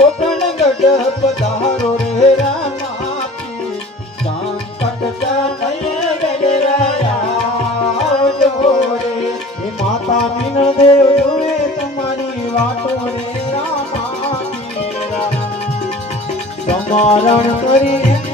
કોકણગઢ પધારો રે રામા સંકટ ટળે ગજરાજો રે હે માતા મીણ દેવ જોવે તમારી વાતો રે રામા સ્મરણ કરી